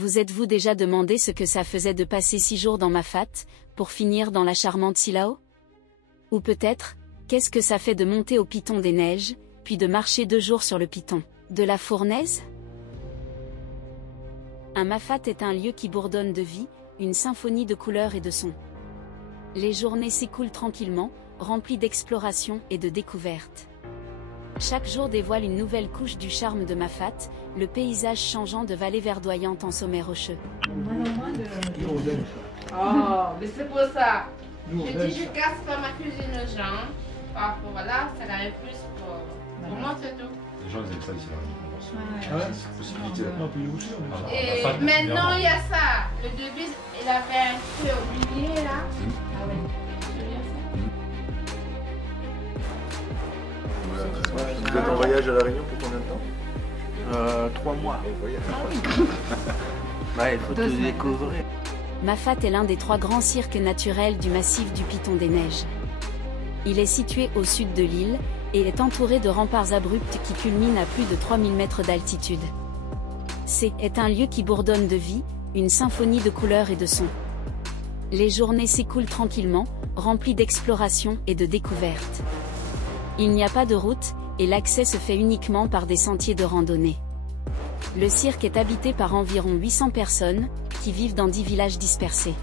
Vous êtes-vous déjà demandé ce que ça faisait de passer 6 jours dans Mafate, pour finir dans la charmante Silao? Ou peut-être, qu'est-ce que ça fait de monter au Piton des Neiges, puis de marcher 2 jours sur le Piton de la Fournaise? Un Mafate est un lieu qui bourdonne de vie, une symphonie de couleurs et de sons. Les journées s'écoulent tranquillement, remplies d'exploration et de découvertes. Chaque jour dévoile une nouvelle couche du charme de Mafate, le paysage changeant de vallées verdoyantes en sommets rocheux. Oh, mais c'est pour ça. Je dis, je casse pas ma cuisine aux gens. Voilà, ça l'arrive plus pour moi, c'est tout. Les gens ils aiment ça ici, là. Ouais. C'est une possibilité. Et maintenant, il y a ça. Le début, il avait un peu oublié, là. Ah oui. Vous êtes en voyage à La Réunion pour combien de temps 3 mois. Ouais, il faut tout découvrir. Mafate est l'un des 3 grands cirques naturels du massif du Piton des Neiges. Il est situé au sud de l'île, et est entouré de remparts abrupts qui culminent à plus de 3000 mètres d'altitude. C'est un lieu qui bourdonne de vie, une symphonie de couleurs et de sons. Les journées s'écoulent tranquillement, remplies d'exploration et de découvertes. Il n'y a pas de route, et l'accès se fait uniquement par des sentiers de randonnée. Le cirque est habité par environ 800 personnes, qui vivent dans 10 villages dispersés.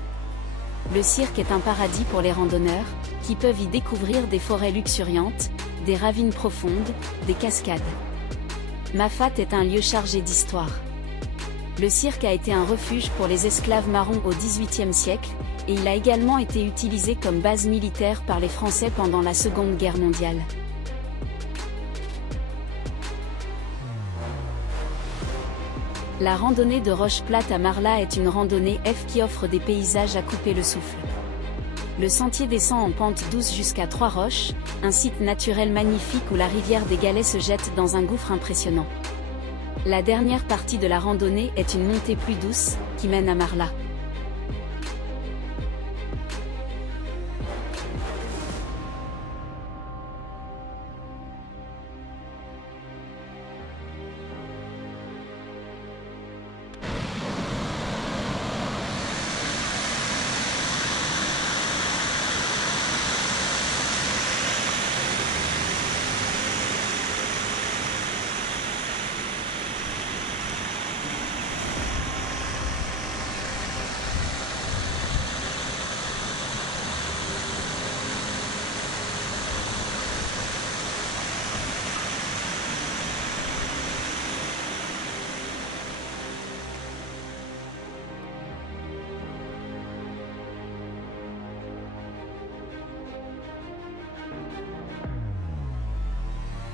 Le cirque est un paradis pour les randonneurs, qui peuvent y découvrir des forêts luxuriantes, des ravines profondes, des cascades. Mafate est un lieu chargé d'histoire. Le cirque a été un refuge pour les esclaves marrons au XVIIIe siècle, et il a également été utilisé comme base militaire par les Français pendant la Seconde Guerre mondiale. La randonnée de Roche Plate à Marla est une randonnée qui offre des paysages à couper le souffle. Le sentier descend en pente douce jusqu'à 3 roches, un site naturel magnifique où la rivière des Galets se jette dans un gouffre impressionnant. La dernière partie de la randonnée est une montée plus douce, qui mène à Marla.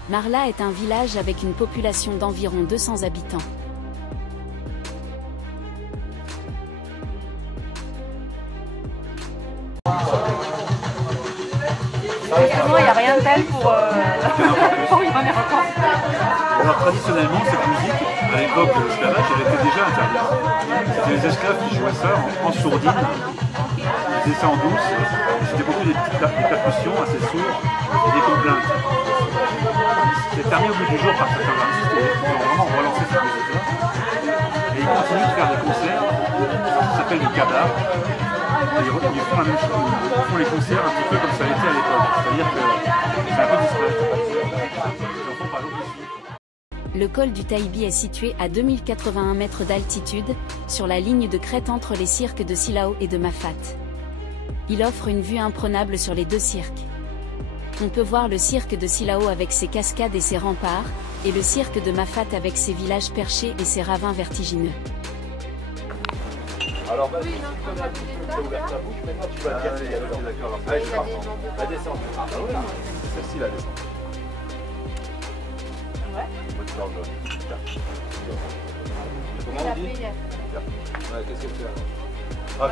Marla est un village avec une population d'environ 200 habitants. Effectivement, il n'y a rien de tel pour y revenir encore. Alors traditionnellement, cette musique, à l'époque de l'esclavage, elle était déjà interdite. C'était les esclaves qui jouaient ça en sourdine. Ils faisaient ça en douce. C'était beaucoup des petites percussions assez sourdes et des complaintes. C'est terminé au bout du jour par certains artistes et ils ont vraiment relancé cette musique-là. Et ils continuent de faire des concerts, ça s'appelle du cadavre. Et ils font la même chose, ils font les concerts un petit peu comme ça a été à l'époque. C'est-à-dire que c'est un peu discret. Ils en font par exemple ici. Le col du Taïbi est situé à 2081 mètres d'altitude, sur la ligne de crête entre les cirques de Silao et de Mafate. Il offre une vue imprenable sur les 2 cirques. On peut voir le cirque de Silao avec ses cascades et ses remparts, et le cirque de Mafate avec ses villages perchés et ses ravins vertigineux. Alors vas-y, tu as ouvert ta bouche, maintenant tu vas dire si elle est d'accord. Allez, je pars. La descente. Ah bah voilà, c'est celle-ci la descente. Ouais. Moi tu parles de... Comment on dit? Ouais, qu'est-ce qu'elle fait alors? Ah,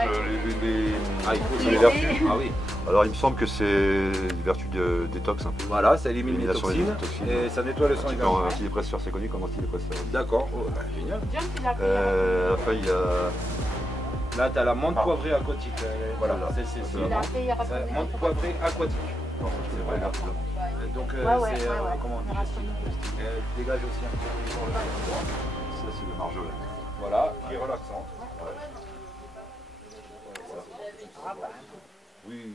il faut les vertus. Ah oui. Alors il me semble que c'est des vertus de détox un peu. Voilà, ça élimine les Élimination des toxines toxines. et ça nettoie le sang également. Antidépresseur, c'est connu comme antidépresseur. D'accord, oh, bah, génial. À la fin il y a... Là, tu as la menthe poivrée aquatique. Voilà, c'est La menthe poivrée aquatique. Non, c'est vrai, là. Donc, comment on dit, dégage aussi un petit peu. Ça, c'est le marjolaine. Voilà, qui est relaxante. Ouais. Oui.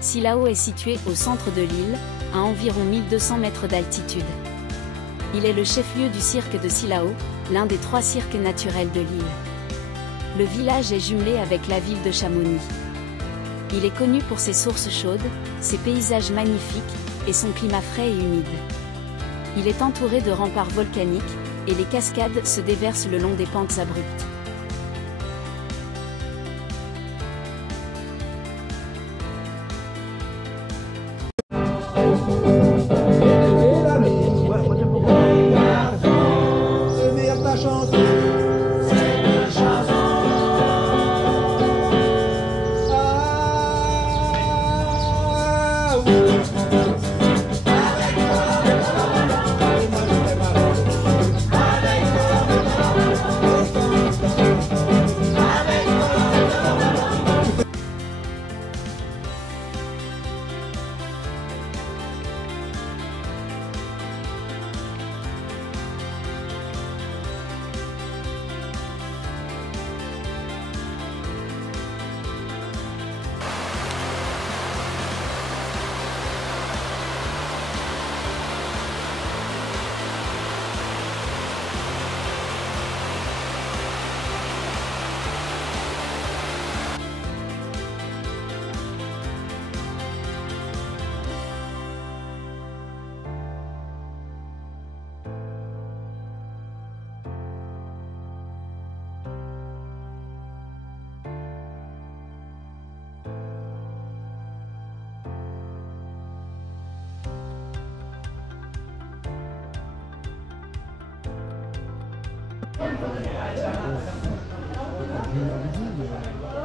Silao est situé au centre de l'île, à environ 1200 mètres d'altitude. Il est le chef-lieu du cirque de Silao, l'un des 3 cirques naturels de l'île. Le village est jumelé avec la ville de Chamonix. Il est connu pour ses sources chaudes, ses paysages magnifiques, et son climat frais et humide. Il est entouré de remparts volcaniques, et les cascades se déversent le long des pentes abruptes.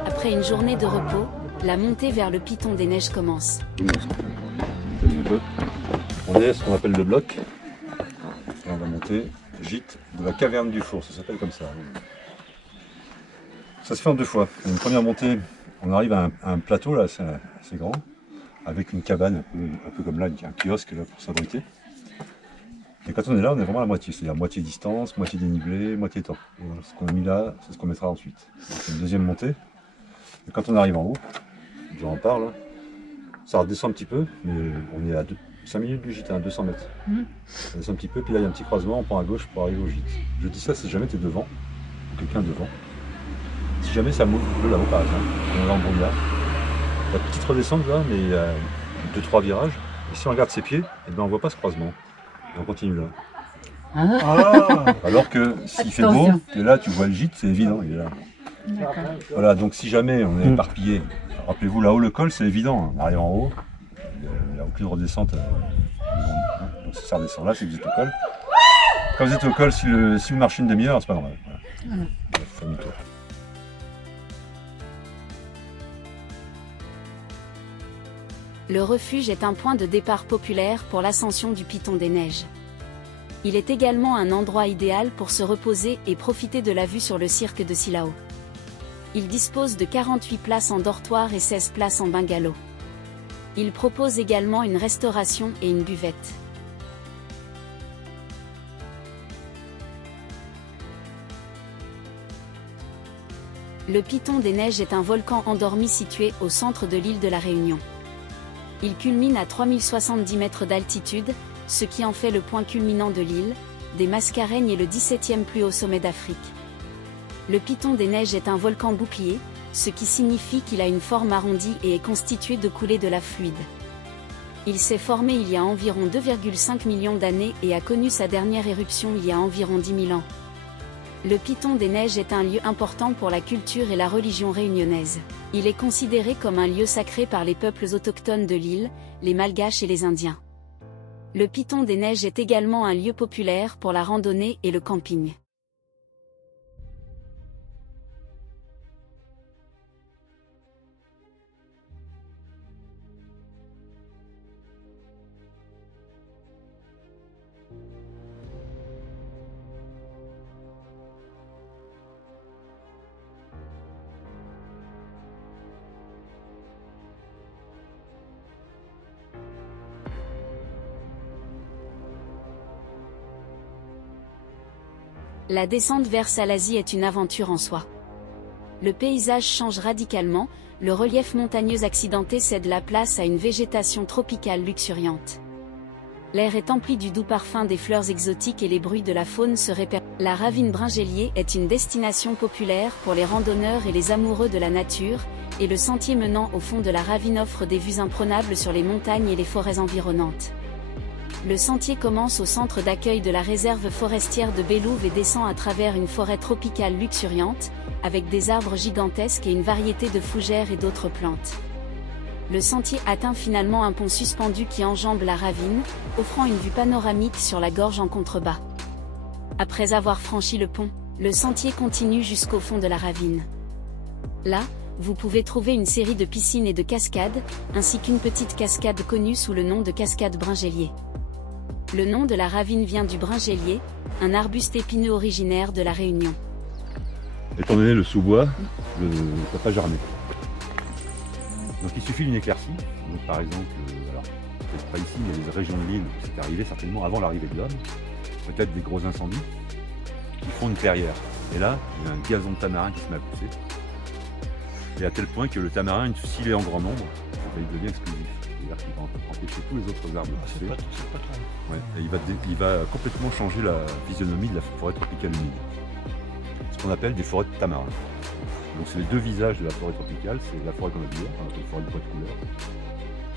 Après une journée de repos, la montée vers le Piton des Neiges commence. On est à ce qu'on appelle le bloc. Et on va monter gîte de la caverne du four, ça s'appelle comme ça. Ça se fait en 2 fois. Une première montée, on arrive à un plateau là, assez grand, avec une cabane, un peu comme là, un kiosque là, pour s'abriter. Et quand on est là, on est vraiment à la moitié, c'est-à-dire moitié distance, moitié dénivelé, moitié temps. Et voilà, ce qu'on a mis là, c'est ce qu'on mettra ensuite. Donc, une deuxième montée. Et quand on arrive en haut, je en parle, ça redescend un petit peu, mais on est à 5 minutes du gîte, à 200 mètres. Ça descend un petit peu, puis là il y a un petit croisement, on prend à gauche pour arriver au gîte. Je dis ça si jamais tu es devant, ou quelqu'un devant. Si jamais ça m'ouvre là-haut par exemple, on est en brouillard. Il y a une petite redescente là, mais il y a 2-3 virages. Et si on regarde ses pieds, eh ben, on ne voit pas ce croisement. Et on continue là. Alors que s'il fait beau, et là tu vois le gîte, c'est évident, il est là. Voilà, donc si jamais on est éparpillé, rappelez-vous là-haut le col c'est évident, on arrive en haut, il n'y a aucune redescente, donc si ça redescend là c'est que vous êtes au col. Quand vous êtes au col, si vous marchez une demi-heure, c'est pas normal. Voilà. Demi-tour. Le refuge est un point de départ populaire pour l'ascension du Piton des Neiges. Il est également un endroit idéal pour se reposer et profiter de la vue sur le cirque de Silao. Il dispose de 48 places en dortoir et 16 places en bungalow. Il propose également une restauration et une buvette. Le Piton des Neiges est un volcan endormi situé au centre de l'île de la Réunion. Il culmine à 3070 mètres d'altitude, ce qui en fait le point culminant de l'île, des Mascareignes et le 17e plus haut sommet d'Afrique. Le Piton des Neiges est un volcan bouclier, ce qui signifie qu'il a une forme arrondie et est constitué de coulées de lave fluide. Il s'est formé il y a environ 2,5 millions d'années et a connu sa dernière éruption il y a environ 10 000 ans. Le Piton des Neiges est un lieu important pour la culture et la religion réunionnaise. Il est considéré comme un lieu sacré par les peuples autochtones de l'île, les Malgaches et les Indiens. Le Piton des Neiges est également un lieu populaire pour la randonnée et le camping. La descente vers Salazie est une aventure en soi. Le paysage change radicalement, le relief montagneux accidenté cède la place à une végétation tropicale luxuriante. L'air est empli du doux parfum des fleurs exotiques et les bruits de la faune se répercutent. La ravine Bringelier est une destination populaire pour les randonneurs et les amoureux de la nature, et le sentier menant au fond de la ravine offre des vues imprenables sur les montagnes et les forêts environnantes. Le sentier commence au centre d'accueil de la réserve forestière de Bélouve et descend à travers une forêt tropicale luxuriante, avec des arbres gigantesques et une variété de fougères et d'autres plantes. Le sentier atteint finalement un pont suspendu qui enjambe la ravine, offrant une vue panoramique sur la gorge en contrebas. Après avoir franchi le pont, le sentier continue jusqu'au fond de la ravine. Là, vous pouvez trouver une série de piscines et de cascades, ainsi qu'une petite cascade connue sous le nom de cascade Bringelier. Le nom de la ravine vient du bringelier, un arbuste épineux originaire de la Réunion. Étant donné le sous-bois, ça n'a pas germé. Donc il suffit d'une éclaircie. Donc, par exemple, alors peut-être pas ici, mais les régions de l'île où c'est arrivé certainement avant l'arrivée de l'homme, peut-être des gros incendies qui font une clairière. Et là, il y a un gazon de tamarin qui se met à pousser. Et à tel point que le tamarin, s'il est en grand nombre, il devient exclusif. C'est-à-dire qu'il va empêcher tous les autres arbres de pousser. C'est pas trop. Ouais, et il va complètement changer la physionomie de la forêt tropicale humide. Ce qu'on appelle des forêts de tamarin. Donc c'est les deux visages de la forêt tropicale, c'est la forêt qu'on a dit, la forêt de bois de couleur,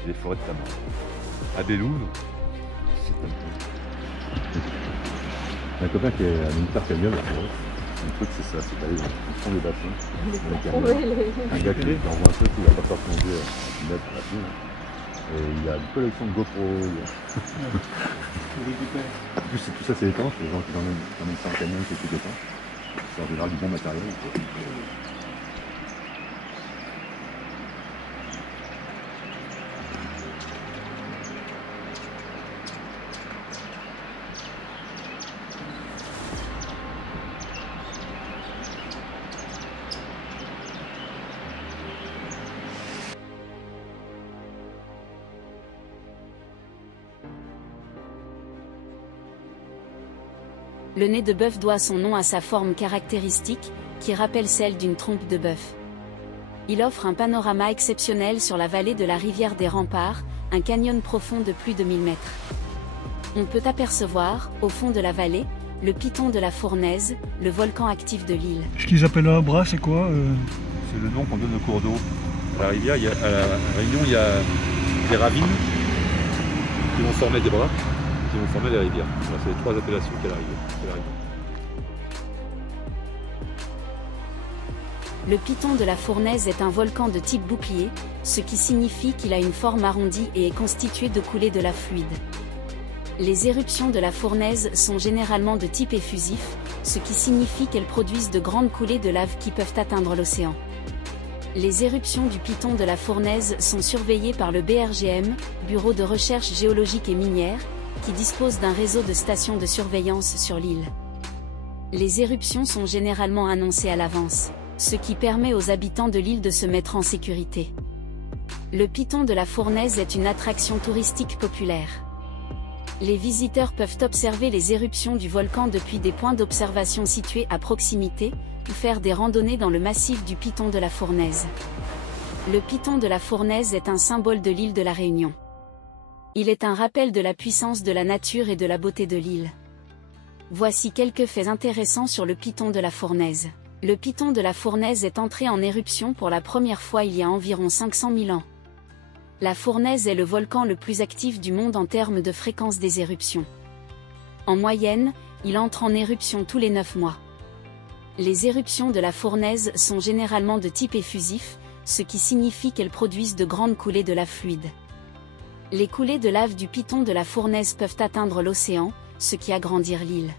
et les forêts de tamarin. À Bélouve, c'est un copain qui est à l'Intercamion, la forêt. Le truc c'est ça, c'est d'aller dans le fond des bassins. Un gars qui envoie un truc, il va pas faire plonger un mètre à la fin. Et il y a une collection de GoPro. En plus, tout ça c'est étanche, les gens qui emmènent ça en camion, c'est tout étanche. C'est en général du bon matériel. Le nez de bœuf doit son nom à sa forme caractéristique, qui rappelle celle d'une trompe de bœuf. Il offre un panorama exceptionnel sur la vallée de la rivière des Remparts, un canyon profond de plus de 1000 mètres. On peut apercevoir, au fond de la vallée, le Piton de la Fournaise, le volcan actif de l'île. Ce qu'ils appellent un bras, c'est quoi C'est le nom qu'on donne au cours d'eau. À la rivière, à la Réunion, il y a des ravines qui vont former des bras, qui vont former les rivières. Voilà, c'est les trois appellations qu'a la rivière. Le Piton de la Fournaise est un volcan de type bouclier, ce qui signifie qu'il a une forme arrondie et est constitué de coulées de lave fluide. Les éruptions de la Fournaise sont généralement de type effusif, ce qui signifie qu'elles produisent de grandes coulées de lave qui peuvent atteindre l'océan. Les éruptions du Piton de la Fournaise sont surveillées par le BRGM, Bureau de recherche géologique et minière, qui dispose d'un réseau de stations de surveillance sur l'île. Les éruptions sont généralement annoncées à l'avance, ce qui permet aux habitants de l'île de se mettre en sécurité. Le Piton de la Fournaise est une attraction touristique populaire. Les visiteurs peuvent observer les éruptions du volcan depuis des points d'observation situés à proximité, ou faire des randonnées dans le massif du Piton de la Fournaise. Le piton de la Fournaise est un symbole de l'île de la Réunion. Il est un rappel de la puissance de la nature et de la beauté de l'île. Voici quelques faits intéressants sur le piton de la Fournaise. Le piton de la Fournaise est entré en éruption pour la première fois il y a environ 500 000 ans. La Fournaise est le volcan le plus actif du monde en termes de fréquence des éruptions. En moyenne, il entre en éruption tous les 9 mois. Les éruptions de la Fournaise sont généralement de type effusif, ce qui signifie qu'elles produisent de grandes coulées de lave fluide. Les coulées de lave du piton de la Fournaise peuvent atteindre l'océan, ce qui agrandit l'île.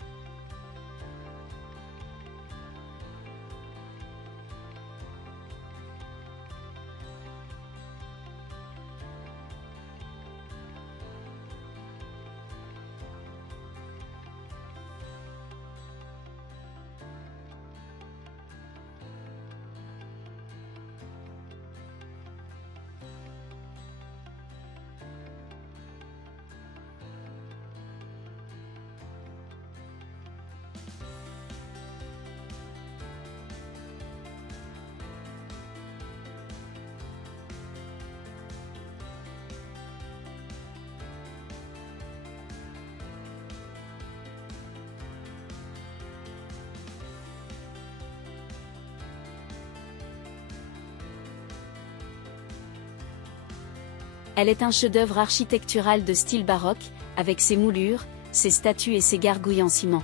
Elle est un chef-d'œuvre architectural de style baroque, avec ses moulures, ses statues et ses gargouilles en ciment.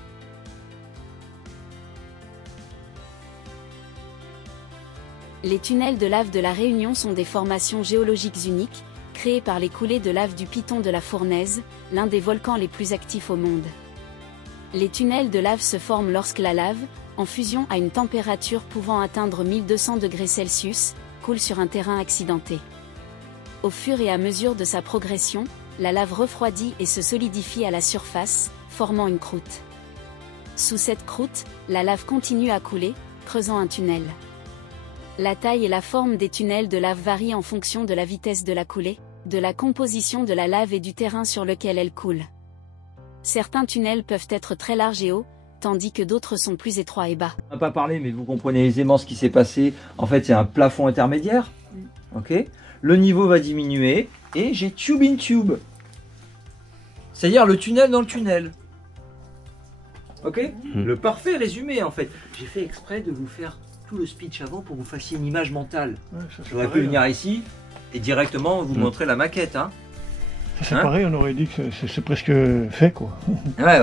Les tunnels de lave de la Réunion sont des formations géologiques uniques, créées par les coulées de lave du piton de la Fournaise, l'un des volcans les plus actifs au monde. Les tunnels de lave se forment lorsque la lave, en fusion à une température pouvant atteindre 1200 degrés Celsius, coule sur un terrain accidenté. Au fur et à mesure de sa progression, la lave refroidit et se solidifie à la surface, formant une croûte. Sous cette croûte, la lave continue à couler, creusant un tunnel. La taille et la forme des tunnels de lave varient en fonction de la vitesse de la coulée, de la composition de la lave et du terrain sur lequel elle coule. Certains tunnels peuvent être très larges et hauts, tandis que d'autres sont plus étroits et bas. On n'a pas parlé, mais vous comprenez aisément ce qui s'est passé. En fait, c'est un plafond intermédiaire. Ok. Le niveau va diminuer et j'ai tube in tube. C'est-à-dire le tunnel dans le tunnel. Ok. Le parfait résumé en fait. J'ai fait exprès de vous faire tout le speech avant pour que vous fassiez une image mentale. Ouais, j'aurais pu venir ici et directement vous montrer la maquette. Hein. C'est pareil, on aurait dit que c'est presque fait quoi. Ouais.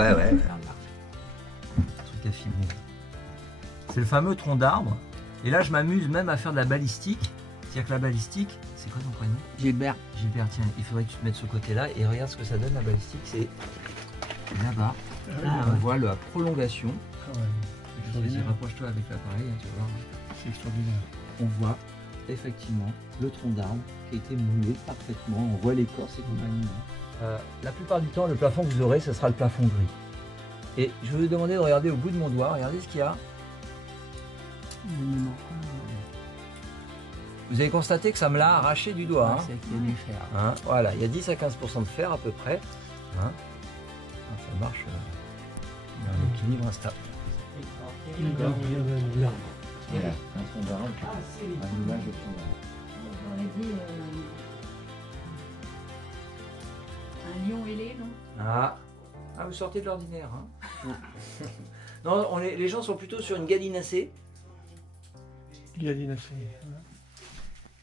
Truc à filmer. C'est le fameux tronc d'arbre. Et là, je m'amuse même à faire de la balistique. C'est-à-dire que la balistique, c'est quoi ton prénom? Gilbert. Gilbert, tiens, il faudrait que tu te mettes ce côté-là et regarde ce que ça donne la balistique. C'est là-bas. On voit la prolongation. Vas-y, rapproche-toi avec l'appareil, tu vas voir. C'est extraordinaire. On voit effectivement le tronc d'arbre qui a été moulé parfaitement. On voit l'écorce et compagnie. La plupart du temps, le plafond que vous aurez, ce sera le plafond gris. Et je vais vous demander de regarder au bout de mon doigt. Regardez ce qu'il y a. Vous avez constaté que ça me l'a arraché du doigt. Hein. C'est qu'il y a du fer. Hein, voilà, il y a 10 à 15% de fer à peu près. Hein. Ça marche. Il y a un équilibre instable. Voilà, un tronc d'arbre, un nuage de tronc d'arbre. On aurait dit un lion ailé, non? Ah, vous sortez de l'ordinaire. Hein. Non, les gens sont plutôt sur une gallinacée. Gallinacée.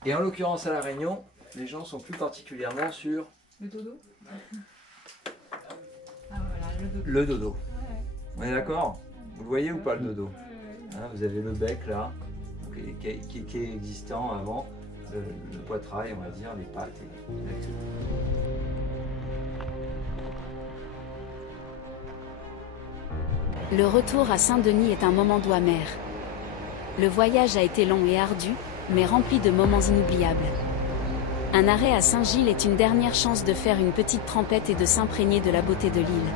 Et en l'occurrence à La Réunion, les gens sont plus particulièrement sur le dodo. Ah voilà, le dodo. Le dodo. Ouais. On est d'accord? Vous le voyez ou pas le dodo? Hein, vous avez le bec là, qui est existant avant, le poitrail, on va dire, les pattes. Le retour à Saint-Denis est un moment doux amer. Le voyage a été long et ardu, mais rempli de moments inoubliables. Un arrêt à Saint-Gilles est une dernière chance de faire une petite trempette et de s'imprégner de la beauté de l'île.